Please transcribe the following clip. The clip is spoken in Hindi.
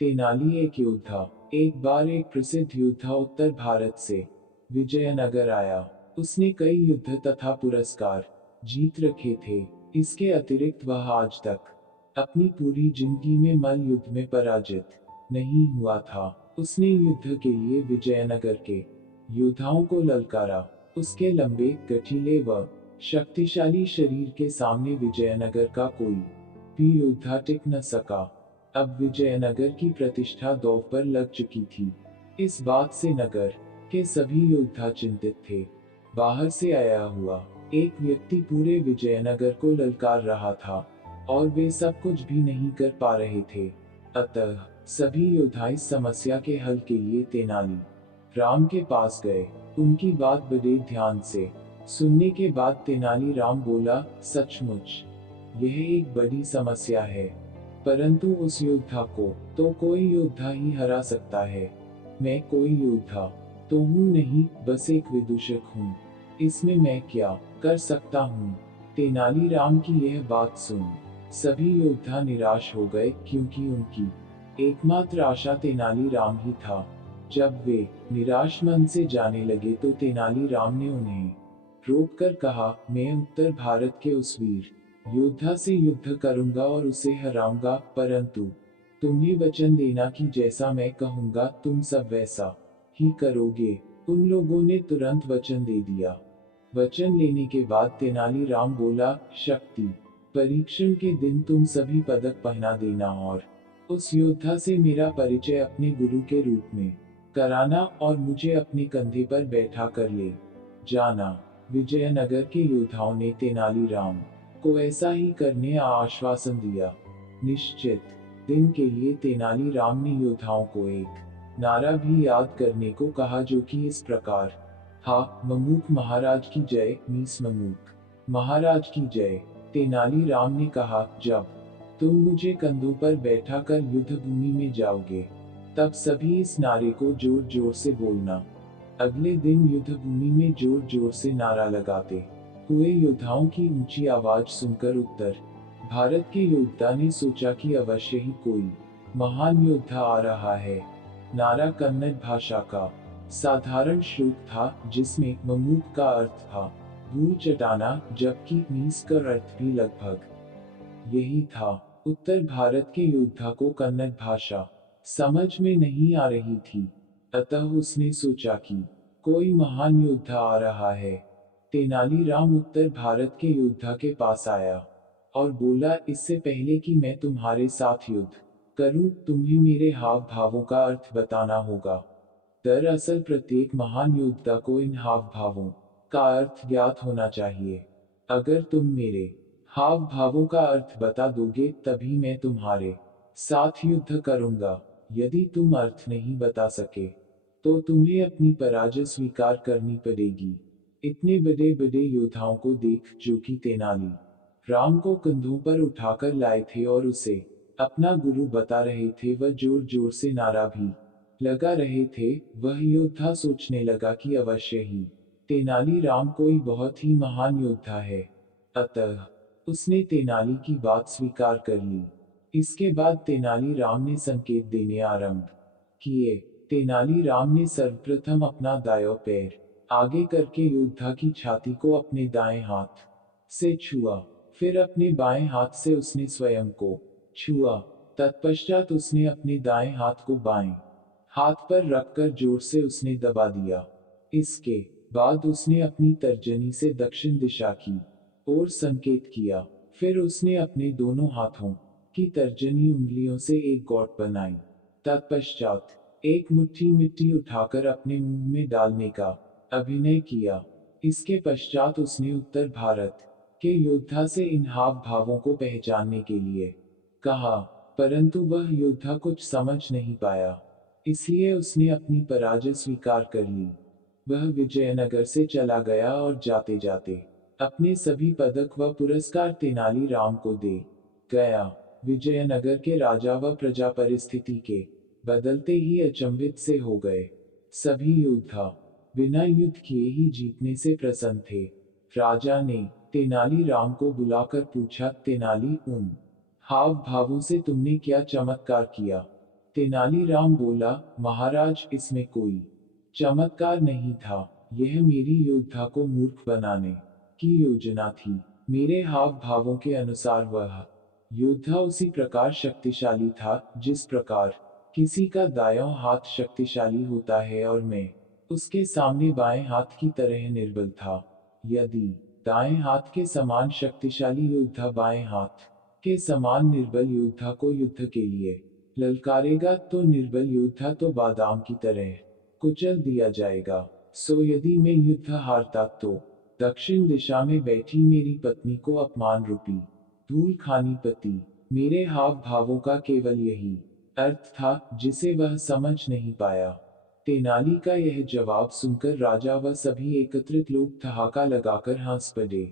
तेनाली एक योद्धा। एक बार एक प्रसिद्ध योद्धा उत्तर भारत से विजयनगर आया। उसने कई युद्ध तथा पुरस्कार जीत रखे थे। इसके अतिरिक्त वह आज तक अपनी पूरी जिंदगी में मल्ल युद्ध में पराजित नहीं हुआ था। उसने युद्ध के लिए विजयनगर के योद्धाओं को ललकारा। उसके लंबे, गठीले व शक्तिशाली शरीर के सामने विजयनगर का कोई भी योद्धा टिक न सका। अब विजयनगर की प्रतिष्ठा दांव पर लग चुकी थी। इस बात से नगर के सभी योद्धा चिंतित थे। बाहर से आया हुआ एक व्यक्ति पूरे विजयनगर को ललकार रहा था और वे सब कुछ भी नहीं कर पा रहे थे। अतः सभी योद्धा इस समस्या के हल के लिए तेनाली राम के पास गए। उनकी बात बड़े ध्यान से सुनने के बाद तेनाली राम बोला, सचमुच यह एक बड़ी समस्या है, परंतु उस योद्धा को तो कोई योद्धा ही हरा सकता है। मैं कोई योद्धा तो हूँ नहीं, बस एक विदूषक हूँ। इसमें मैं क्या कर सकता हूँ? तेनालीराम की यह बात सुन सभी योद्धा निराश हो गए, क्योंकि उनकी एकमात्र आशा तेनालीराम ही था। जब वे निराश मन से जाने लगे तो तेनालीराम ने उन्हें रोककर कहा, मैं उत्तर भारत के उस वीर योद्धा से युद्ध करूंगा और उसे हराऊंगा, परंतु तुम्हें वचन देना कि जैसा मैं कहूंगा तुम सब वैसा ही करोगे। उन लोगों ने तुरंत वचन दे दिया। वचन लेने के बाद तेनालीराम बोला, शक्ति परीक्षण के दिन तुम सभी पदक पहना देना और उस योद्धा से मेरा परिचय अपने गुरु के रूप में कराना और मुझे अपने कंधे पर बैठा कर ले जाना। विजयनगर के योद्धाओं ने तेनालीराम को ऐसा ही करने आश्वासन दिया। निश्चित दिन के लिए तेनालीराम ने योद्धाओं को एक नारा भी याद करने को कहा, जो कि इस प्रकार था, ममूक महाराज की जय, मीस ममूक महाराज की जय। तेनालीराम ने कहा, जब तुम मुझे कंधों पर बैठा कर युद्ध भूमि में जाओगे तब सभी इस नारे को जोर जोर से बोलना। अगले दिन युद्ध भूमि में जोर जोर से नारा लगाते हुए योद्धाओं की ऊंची आवाज सुनकर उत्तर भारत के योद्धा ने सोचा कि अवश्य ही कोई महान योद्धा आ रहा है। नारा कन्नड़ भाषा का साधारण श्लोक था, जिसमें ममूक का अर्थ था धूल चटाना, जबकि मीस का अर्थ भी लगभग यही था। उत्तर भारत के योद्धा को कन्नड़ भाषा समझ में नहीं आ रही थी, अतः उसने सोचा कि कोई महान योद्धा आ रहा है। तेनालीराम उत्तर भारत के योद्धा के पास आया और बोला, इससे पहले कि मैं तुम्हारे साथ युद्ध करूं, तुम्हें मेरे हाव भावों का अर्थ बताना होगा। दरअसल प्रत्येक महान योद्धा को इन हाव भावों का अर्थ ज्ञात होना चाहिए। अगर तुम मेरे हाव भावों का अर्थ बता दोगे तभी मैं तुम्हारे साथ युद्ध करूंगा। यदि तुम अर्थ नहीं बता सके तो तुम्हें अपनी पराजय स्वीकार करनी पड़ेगी। इतने बड़े बड़े योद्धाओं को देख, जो कि तेनाली राम को कंधों पर उठाकर लाए थे और उसे अपना गुरु बता रहे थे, वह जोर जोर से नारा भी लगा रहे थे। वह योद्धा सोचने लगा कि अवश्य ही तेनालीराम कोई बहुत ही महान योद्धा है। अतः उसने तेनाली की बात स्वीकार कर ली। इसके बाद तेनालीराम ने संकेत देने आरंभ किए। तेनालीराम ने सर्वप्रथम अपना दायां पैर आगे करके योद्धा की छाती को अपने दाएं हाथ से छुआ। फिर अपने बाएं हाथ से उसने स्वयं को छुआ। तत्पश्चात उसने अपने दाएं हाथ को बाएं हाथ पर रखकर जोर से उसने दबा दिया। इसके बाद उसने अपनी तर्जनी से दक्षिण दिशा की ओर संकेत किया। फिर उसने अपने दोनों हाथों की तर्जनी उंगलियों से एक गौट बनाई। तत्पश्चात एक मुट्ठी मिट्टी उठाकर अपने मुंह में डालने का अभिनय किया। इसके पश्चात उसने उत्तर भारत के योद्धा से इन हाव भावों को पहचानने के लिए कहा, परंतु वह योद्धा कुछ समझ नहीं पाया, इसलिए उसने अपनी पराजय स्वीकार कर ली। वह विजयनगर से चला गया और जाते जाते अपने सभी पदक व पुरस्कार तेनालीराम को दे गया। विजयनगर के राजा व प्रजा परिस्थिति के बदलते ही अचंभित से हो गए। सभी योद्धा बिना युद्ध किए ही जीतने से प्रसन्न थे। राजा ने तेनालीराम को बुलाकर पूछा, तेनाली, उन हाव भावों से तुमने क्या चमत्कार किया? तेनालीराम बोला, महाराज इसमें कोई चमत्कार नहीं था, यह मेरी योद्धा को मूर्ख बनाने की योजना थी। मेरे हाव भावों के अनुसार वह योद्धा उसी प्रकार शक्तिशाली था जिस प्रकार किसी का दायां हाथ शक्तिशाली होता है और मैं उसके सामने बाएं हाथ की तरह निर्बल था। यदि दाएं हाथ के समान शक्तिशाली योद्धा बाएं हाथ के समान निर्बल योद्धा को युद्ध के लिए ललकारेगा तो निर्बल योद्धा तो बादाम की तरह कुचल दिया जाएगा। सो यदि मैं युद्ध हारता तो दक्षिण दिशा में बैठी मेरी पत्नी को अपमान रूपी धूल खानी पति। मेरे हाव भावों का केवल यही अर्थ था जिसे वह समझ नहीं पाया। तेनाली का यह जवाब सुनकर राजा व सभी एकत्रित लोग ठहाका लगाकर हंस पड़े।